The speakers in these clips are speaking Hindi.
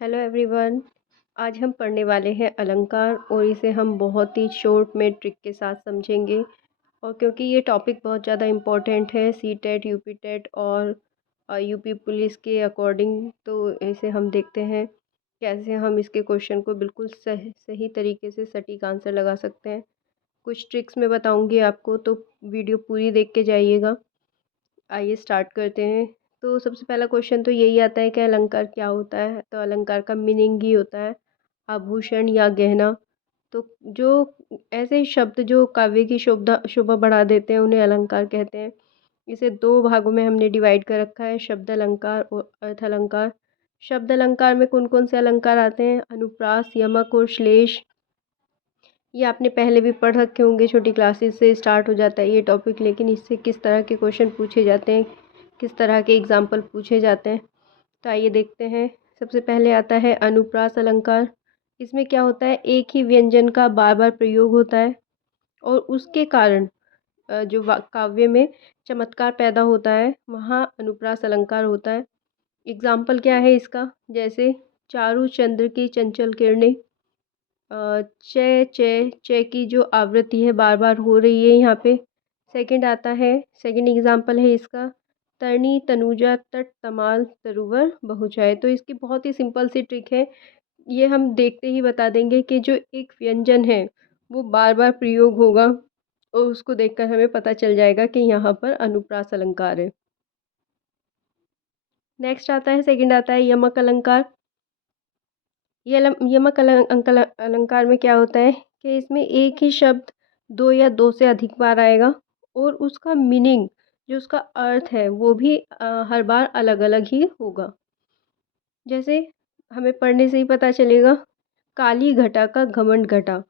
Hello everyone. आज हम पढ़ने वाले हैं अलंकार और इसे हम बहुत ही शॉर्ट में ट्रिक के साथ समझेंगे। और क्योंकि ये टॉपिक बहुत ज़्यादा इम्पोर्टेंट है सी टेट यूपी टेट और यूपी पुलिस के अकॉर्डिंग, तो इसे हम देखते हैं कैसे हम इसके क्वेश्चन को बिल्कुल सही सही तरीके से सटीक आंसर लगा सकते हैं। कुछ ट्रिक्स मैं बताऊंगी आपको, तो वीडियो पूरी देख के जाइएगा। आइए स्टार्ट करते हैं। तो सबसे पहला क्वेश्चन तो यही आता है कि अलंकार क्या होता है। तो अलंकार का मीनिंग ही होता है आभूषण या गहना। तो जो ऐसे शब्द जो काव्य की शोभा शोभा बढ़ा देते हैं उन्हें अलंकार कहते हैं। इसे दो भागों में हमने डिवाइड कर रखा है, शब्द अलंकार और अर्थ अलंकार। शब्द अलंकार में कौन कौन से अलंकार आते हैं? अनुप्रास, यमक और श्लेष। ये आपने पहले भी पढ़ रखे होंगे, छोटी क्लासेस से स्टार्ट हो जाता है ये टॉपिक। लेकिन इससे किस तरह के क्वेश्चन पूछे जाते हैं, किस तरह के एग्जाम्पल पूछे जाते हैं, तो आइए देखते हैं। सबसे पहले आता है अनुप्रास अलंकार। इसमें क्या होता है, एक ही व्यंजन का बार बार प्रयोग होता है और उसके कारण जो काव्य में चमत्कार पैदा होता है, वहाँ अनुप्रास अलंकार होता है। एग्जाम्पल क्या है इसका? जैसे चारु चंद्र की चंचल किरणें। चे चे चे की जो आवृत्ति है बार बार हो रही है यहाँ पे। सेकंड आता है, सेकंड एग्जाम्पल है इसका, तरणी तनुजा तट तमाल तरुवर बहुचाए। तो इसकी बहुत ही सिंपल सी ट्रिक है। ये हम देखते ही बता देंगे कि जो एक व्यंजन है वो बार बार प्रयोग होगा और उसको देखकर हमें पता चल जाएगा कि यहाँ पर अनुप्रास अलंकार है। नेक्स्ट आता है, सेकंड आता है यमक अलंकार। यमक अलंकार में क्या होता है कि इसमें एक ही शब्द दो या दो से अधिक बार आएगा और उसका मीनिंग, जो उसका अर्थ है, वो भी हर बार अलग अलग ही होगा। जैसे हमें पढ़ने से ही पता चलेगा, काली घटा का घमंड घटा।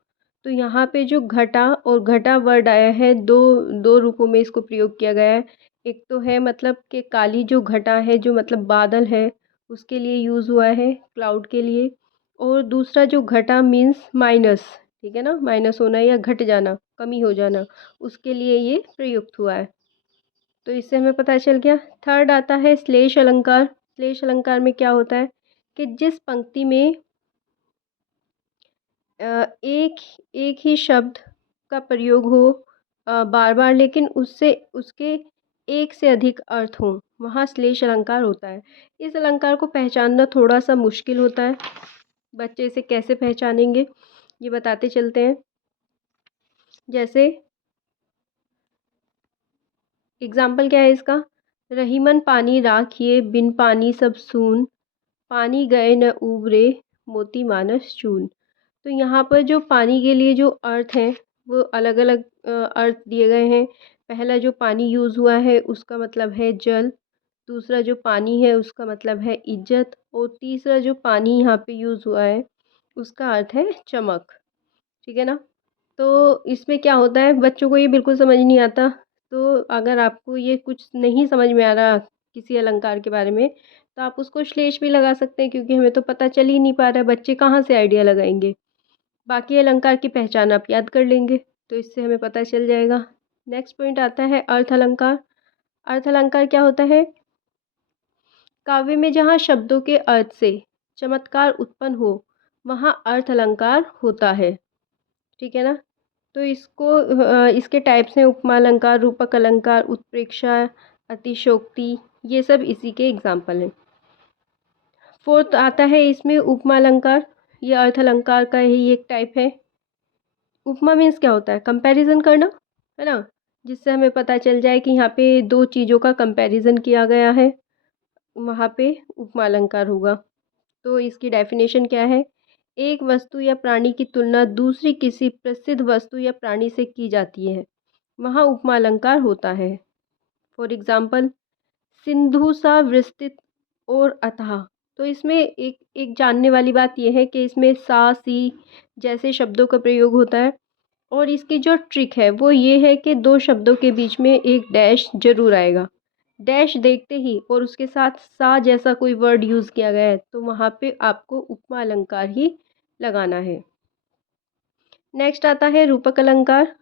तो यहाँ पे जो घटा और घटा वर्ड आया है, दो दो रूपों में इसको प्रयोग किया गया है। एक तो है मतलब कि काली जो घटा है, जो मतलब बादल है, उसके लिए यूज़ हुआ है, क्लाउड के लिए। और दूसरा जो घटा मीन्स माइनस, ठीक है ना, माइनस होना या घट जाना, कमी हो जाना, उसके लिए ये प्रयुक्त हुआ है। तो इससे हमें पता चल गया। थर्ड आता है श्लेष अलंकार। श्लेष अलंकार में क्या होता है कि जिस पंक्ति में एक एक ही शब्द का प्रयोग हो बार बार, लेकिन उससे उसके एक से अधिक अर्थ हो, वहाँ श्लेष अलंकार होता है। इस अलंकार को पहचानना थोड़ा सा मुश्किल होता है। बच्चे इसे कैसे पहचानेंगे ये बताते चलते हैं। जैसे एग्जाम्पल क्या है इसका, रहीमन पानी राखिए बिन पानी सब सून, पानी गए न उबरे मोती मानस चून। तो यहाँ पर जो पानी के लिए जो अर्थ हैं वो अलग अलग अर्थ दिए गए हैं। पहला जो पानी यूज़ हुआ है उसका मतलब है जल, दूसरा जो पानी है उसका मतलब है इज्जत, और तीसरा जो पानी यहाँ पे यूज़ हुआ है उसका अर्थ है चमक। ठीक है ना। तो इसमें क्या होता है, बच्चों को ये बिल्कुल समझ नहीं आता। तो अगर आपको ये कुछ नहीं समझ में आ रहा किसी अलंकार के बारे में, तो आप उसको श्लेष भी लगा सकते हैं, क्योंकि हमें तो पता चल ही नहीं पा रहा है, बच्चे कहाँ से आइडिया लगाएंगे। बाकी अलंकार की पहचान आप याद कर लेंगे, तो इससे हमें पता चल जाएगा। नेक्स्ट पॉइंट आता है अर्थ अलंकार। अर्थ अलंकार क्या होता है? काव्य में जहाँ शब्दों के अर्थ से चमत्कार उत्पन्न हो, वहाँ अर्थ अलंकार होता है। ठीक है ना। तो इसको इसके टाइप्स हैं उपमा अलंकार, रूपक अलंकार, उत्प्रेक्षा, अतिशोक्ति। ये सब इसी के एग्जाम्पल हैं। फोर्थ आता है इसमें उपमा अलंकार। ये अर्थ अलंकार का ही एक टाइप है। उपमा मीन्स क्या होता है? कंपैरिजन करना, है ना, जिससे हमें पता चल जाए कि यहाँ पे दो चीज़ों का कंपैरिजन किया गया है, वहाँ पे उपमा अलंकार होगा। तो इसकी डेफिनेशन क्या है? एक वस्तु या प्राणी की तुलना दूसरी किसी प्रसिद्ध वस्तु या प्राणी से की जाती है, वहाँ उपमा अलंकार होता है। फॉर एग्जाम्पल, सिंधु सा विस्तृत और अथाह। तो इसमें एक एक जानने वाली बात यह है कि इसमें सा सी जैसे शब्दों का प्रयोग होता है। और इसकी जो ट्रिक है वो ये है कि दो शब्दों के बीच में एक डैश जरूर आएगा। डैश देखते ही और उसके साथ सा जैसा कोई वर्ड यूज़ किया गया है, तो वहाँ पे आपको उपमा अलंकार ही लगाना है। नेक्स्ट आता है रूपक अलंकार।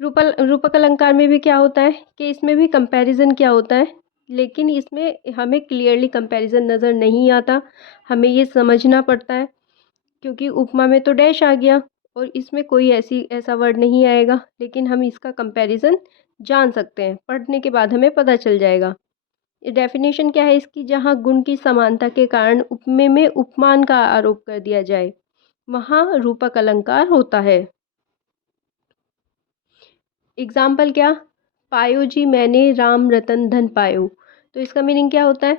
रूपक अलंकार में भी क्या होता है कि इसमें भी कंपैरिजन क्या होता है, लेकिन इसमें हमें क्लियरली कंपैरिजन नज़र नहीं आता, हमें ये समझना पड़ता है, क्योंकि उपमा में तो डैश आ गया और इसमें कोई ऐसा वर्ड नहीं आएगा, लेकिन हम इसका कंपैरिजन जान सकते हैं, पढ़ने के बाद हमें पता चल जाएगा। डेफिनेशन क्या है इसकी? जहाँ गुण की समानता के कारण उपमे में उपमान का आरोप कर दिया जाए, वहाँ रूपक अलंकार होता है। एग्जाम्पल क्या? पायो जी मैंने राम रतन धन पायो। तो इसका मीनिंग क्या होता है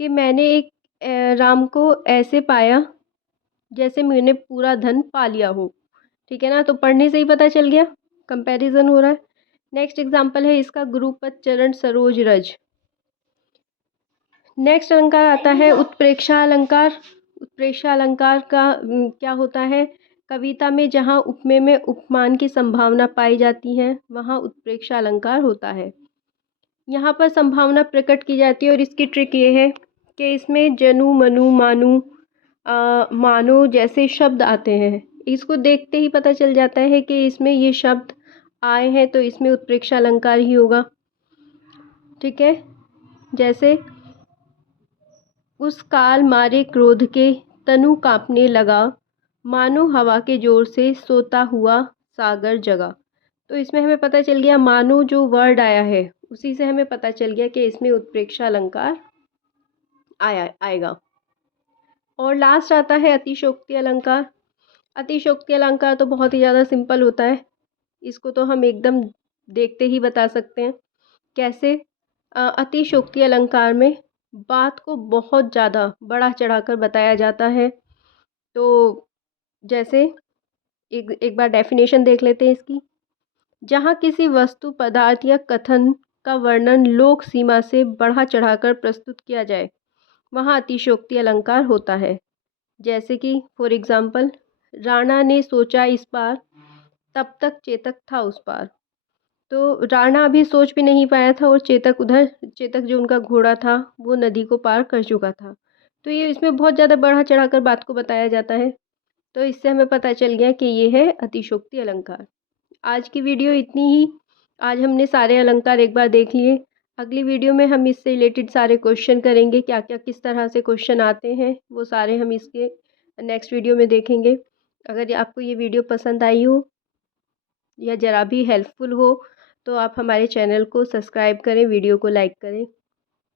कि मैंने एक राम को ऐसे पाया जैसे मैंने पूरा धन पा लिया हो। ठीक है ना, तो पढ़ने से ही पता चल गया, कंपैरिजन हो रहा है। नेक्स्ट एग्जाम्पल है इसका, गुरुपद चरण सरोज रज। नेक्स्ट अलंकार आता है उत्प्रेक्षा अलंकार। उत्प्रेक्षा अलंकार का क्या होता है? कविता में जहाँ उपमे में उपमान की संभावना पाई जाती है, वहाँ उत्प्रेक्षा अलंकार होता है। यहाँ पर संभावना प्रकट की जाती है और इसकी ट्रिक ये है कि इसमें जनु मनु मानु मानो जैसे शब्द आते हैं। इसको देखते ही पता चल जाता है कि इसमें ये शब्द आए हैं, तो इसमें उत्प्रेक्षा अलंकार ही होगा। ठीक है, जैसे उस काल मारे क्रोध के तनु कांपने लगा, मानो हवा के जोर से सोता हुआ सागर जगा। तो इसमें हमें पता चल गया, मानो जो वर्ड आया है उसी से हमें पता चल गया कि इसमें उत्प्रेक्षा अलंकार आएगा। और लास्ट आता है अतिशोक्ति अलंकार। अतिशोक्ति अलंकार तो बहुत ही ज़्यादा सिंपल होता है, इसको तो हम एकदम देखते ही बता सकते हैं। कैसे? अतिशोक्ति अलंकार में बात को बहुत ज़्यादा बढ़ा चढ़ाकर बताया जाता है। तो जैसे एक बार डेफिनेशन देख लेते हैं इसकी। जहाँ किसी वस्तु पदार्थ या कथन का वर्णन लोक सीमा से बढ़ा चढ़ाकर प्रस्तुत किया जाए, वहाँ अतिशयोक्ति अलंकार होता है। जैसे कि फॉर एग्जाम्पल, राणा ने सोचा इस बार, तब तक चेतक था उस पार। तो राणा अभी सोच भी नहीं पाया था और चेतक जो उनका घोड़ा था वो नदी को पार कर चुका था। तो ये इसमें बहुत ज़्यादा बढ़ा चढ़ाकर बात को बताया जाता है। तो इससे हमें पता चल गया कि ये है अतिशयोक्ति अलंकार। आज की वीडियो इतनी ही। आज हमने सारे अलंकार एक बार देख लिए। अगली वीडियो में हम इससे रिलेटेड सारे क्वेश्चन करेंगे, क्या क्या किस तरह से क्वेश्चन आते हैं वो सारे हम इसके नेक्स्ट वीडियो में देखेंगे। अगर आपको ये वीडियो पसंद आई हो या ज़रा भी हेल्पफुल हो तो आप हमारे चैनल को सब्सक्राइब करें, वीडियो को लाइक करें।